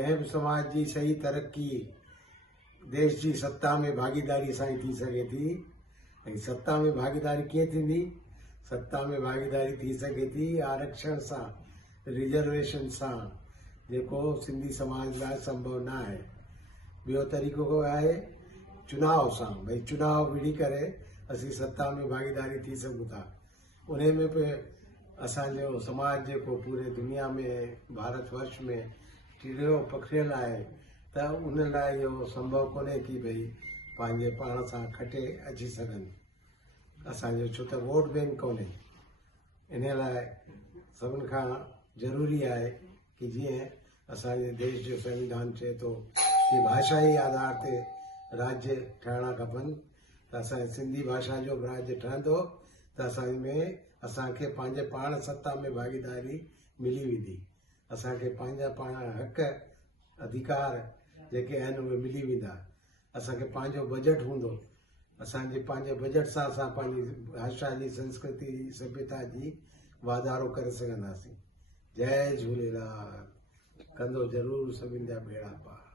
कंहिं बि समाज जी सही तरक्की देश जी सत्ता में भागीदारी सां ई थी सघे थी। ऐं सत्ता में भागीदारी कीअं थींदी? सत्ता में भागीदारी थी सघे थी आरक्षण सां, रिजर्वेशन सां, जेको सिंधी समाज लाइ संभव न आहे। ॿियो तरीक़ो आहे चुनाव सां। भई चुनाव विढ़ी करे असीं सत्ता में भागीदारी थी सघूं था। उन में बि असांजो समाज जेको पूरे दुनिया में, भारत वर्ष में टिड़ियो पखिड़ियल आहे, त उन लाइ इहो संभव कोन्हे कि भई पंहिंजे पाण सां खटे अची सघनि। असांजो छो त वोट बैंक कोन्हे। इन लाइ सभिनि खां ज़रूरी आहे कि जीअं असांजे देश जो संविधान चए थो कि भाषाई आधार ते राज्य ठहणा खपनि, त असांजे सिंधी भाषा जो बि राज्य ठहंदो त असांखे पंहिंजे पाण सत्ता में भागीदारी मिली वेंदी। असांखे पंहिंजा पाण हक़ अधिकार जेके आहिनि उहे मिली वेंदा। असांखे पंहिंजो बजट हूंदो। असांजे पंहिंजे बजट सां असां पंहिंजी भाषा जी, संस्कृति जी, सभ्यता जी वाधारो करे सघंदासीं। जय झूलेलाल। कंदो ज़रूरु सभिनि जा बेड़ा पार।